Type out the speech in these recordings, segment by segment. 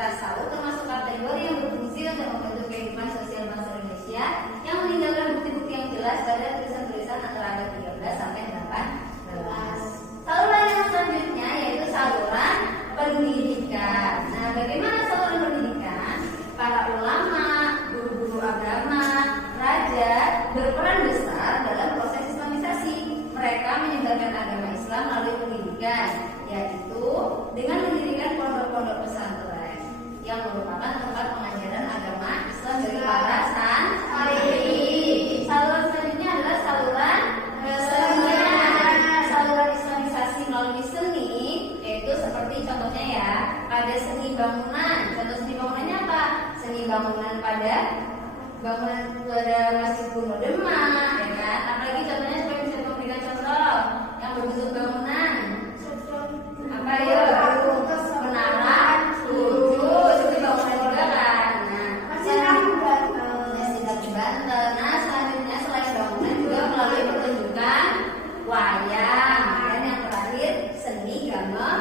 Lintas SAU termasuk kategori yang berfungsi untuk membentuk kehidupan sosial bangsa Indonesia yang meninggalkan bukti-bukti yang jelas pada tulisan-tulisan antara abad 13 sampai 18. Saluran yang selanjutnya yaitu saluran pendidikan. Nah, bagaimana saluran pendidikan? Para ulama, guru-guru agama, raja berperan besar dalam proses Islamisasi. Mereka menyebarkan agama Islam melalui pendidikan, yaitu dengan mendirikan pondok-pondok pesantren yang merupakan tempat pengajaran agama Islam bagi para santri. Saluran selanjutnya adalah saluran kesenian. Saluran Islamisasi melalui seni, yaitu seperti contohnya ya, pada seni bangunan. Contoh seni bangunannya apa? Seni bangunan pada Masjid Kuno Demak, ya kan? Apalagi contohnya supaya bisa memberikan contoh yang berbentuk bangunan. Apa ya? Menara, tujuh, itu bangunan juga kan. Nah, masih di Banten. Nah, selanjutnya selain bangunan juga melalui pertunjukan wayang. Dan yang terakhir seni gamelan.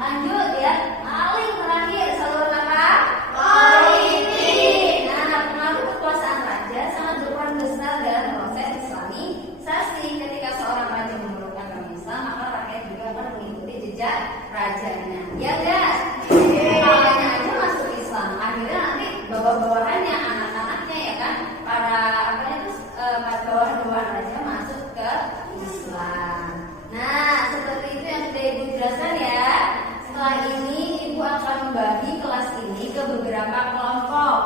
Lanjut ya, paling terakhir saluran apa? Politik. Nah, pengaruh kekuasaan raja sangat berperan besar dalam proses Islamisasi. Ketika seorang raja memeluk agama Islam, maka rakyat juga akan mengikuti jejak rajanya. Ya guys, kepalanya aja masuk Islam. Akhirnya nanti bawah-bawahannya, anak-anaknya ya kan, para bawah-bawahan raja masuk ke Islam. Nah, seperti itu yang sudah Ibu jelaskan ya. Setelah ini Ibu akan membagi kelas ini ke beberapa kelompok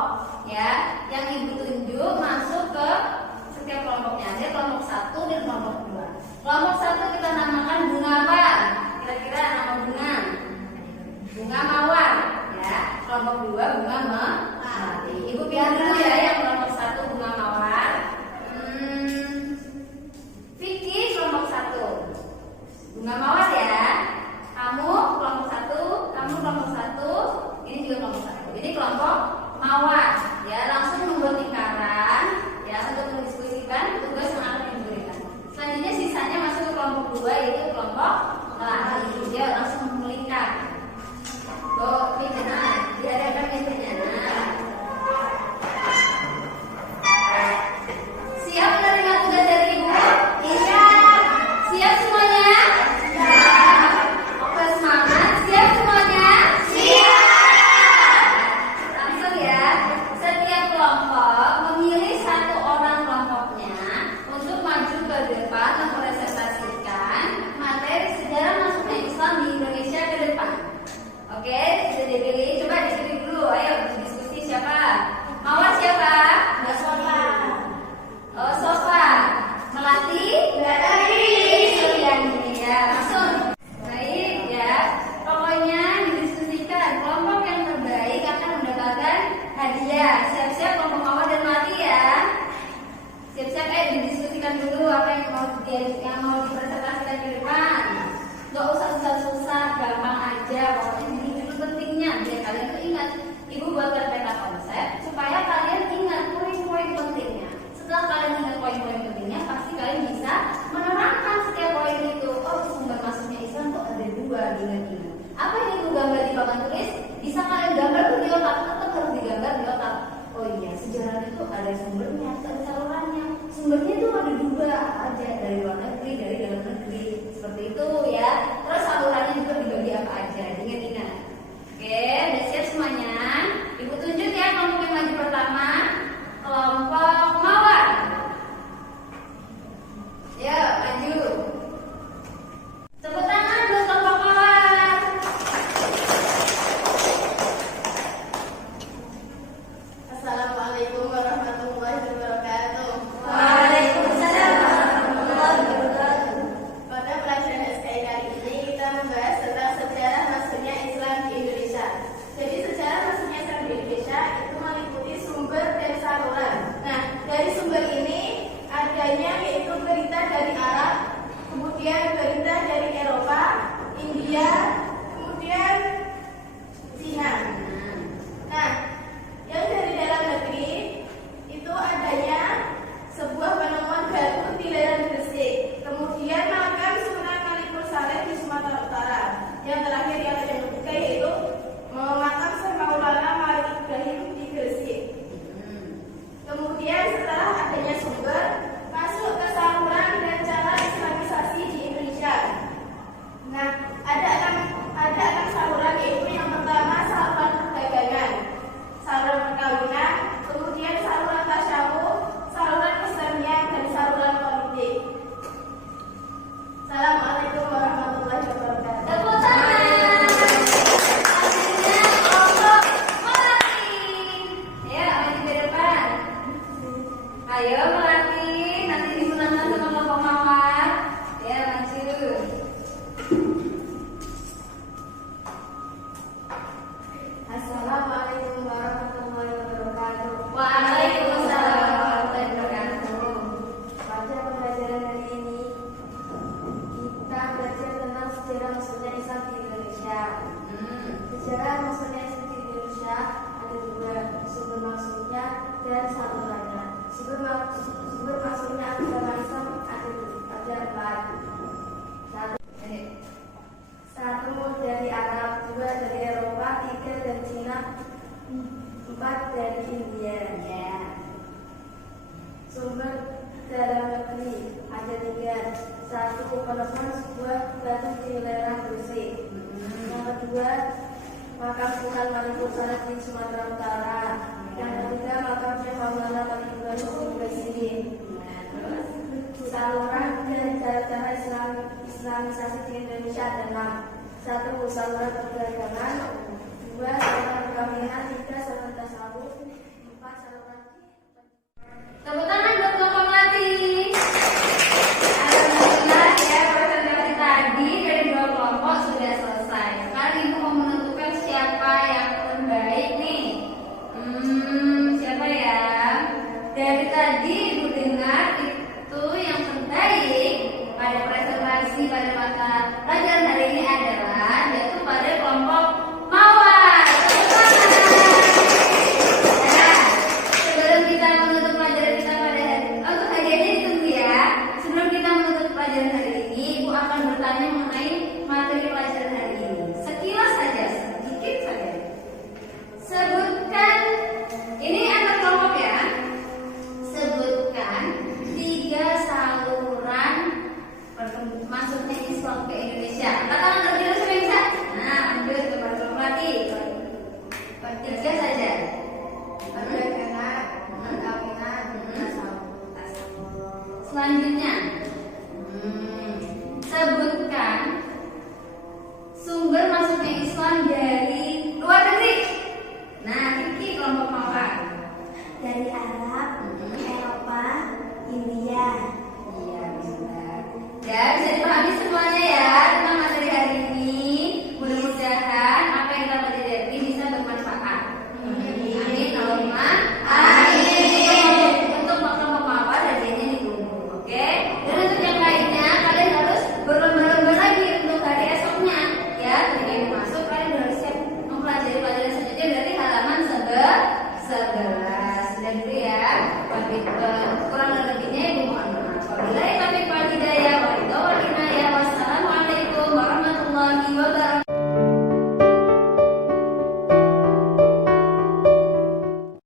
ya. Yang Ibu tunjuk masuk ke setiap kelompoknya. Ada kelompok 1 dan kelompok 2. Kelompok 1 kita namakan bunga apa? Kira-kira nama bunga? Bunga mawar ya. Kelompok 2 bunga melati. Ibu pilih dulu ya yang kelompok 1 bunga mawar. Vicky kelompok 1 bunga mawar ya. Kamu kelompok 1, kamu kelompok 1, ini juga kelompok 1. Ini kelompok mawar ya. Langsung membuat lingkaran ya untuk mendiskusikan tugas yang akan diberikan. Selanjutnya sisanya masuk ke kelompok 2 yaitu kelompok melati. Dia langsung melingkar. Tuh, ini diadakan meja. Nah, siap menerima tugas dari Ibu? Iya. Siap semuanya? Siap. Oke, semangat. Siap semuanya? Siap. Langsung ya. Setiap kelompok memilih satu orang kelompoknya untuk maju ke depan mempresentasikan materi sejarah masuknya Islam di Indonesia ke depan. Oke, sudah dipilih. Coba dipilih dulu. Ayo diskusi siapa? Mawar siapa? Mbak Sofa. Oh, Sofa. Melati? Mbak Tari. Suryani ya. Langsung. Baik ya. Pokoknya didiskusikan. Kelompok yang terbaik akan mendapatkan hadiah. Siap-siap kelompok Mawar dan Melati ya. Siap-siap didiskusikan dulu apa yang mau dipresentasikan ke depan. Gak usah susah-susah, gampang aja. Pokoknya ini pentingnya biar kalian tuh ingat. Ibu buatkan peta konsep supaya kalian ingat poin-poin pentingnya. Setelah kalian ingat poin-poin pentingnya, pasti kalian bisa menerangkan setiap poin itu. Oh, sumber masuknya Islam tuh ada 2, diingat-ingat. Apa yang Ibu gambar di papan tulis? Bisa kalian gambar tuh di otak, tetap harus digambar di otak. Oh iya, sejarah itu ada sumbernya, ada salurannya. Sumbernya tuh ada 2 aja, dari luar negeri, dari dalam negeri. Seperti itu ya. Terus salurannya juga dibagi apa aja, ingat-ingat. Oke, udah siap semuanya? Ibu tunjuk ya kelompok yang maju pertama, kelompok mawar. Yuk, maju. Tepuk tangan buat kelompok mawar. Assalamualaikum warahmatullahi wabarakatuh. Waalaikumsalam warahmatullahi wabarakatuh. Pada pelajaran SKI kali ini Satu, penemuan sebuah batu di lereng Gresik. Yang kedua, makam Sunan Malikusarif di Sumatera Utara. Yang ketiga, makam Syekh Maulana Malikusarif di Gresik. Saluran dan cara-cara Islamisasi di Indonesia adalah: satu, musyawarah beragama; dua, saluran kekamilan; tiga, saluran tasawuf; empat, saluran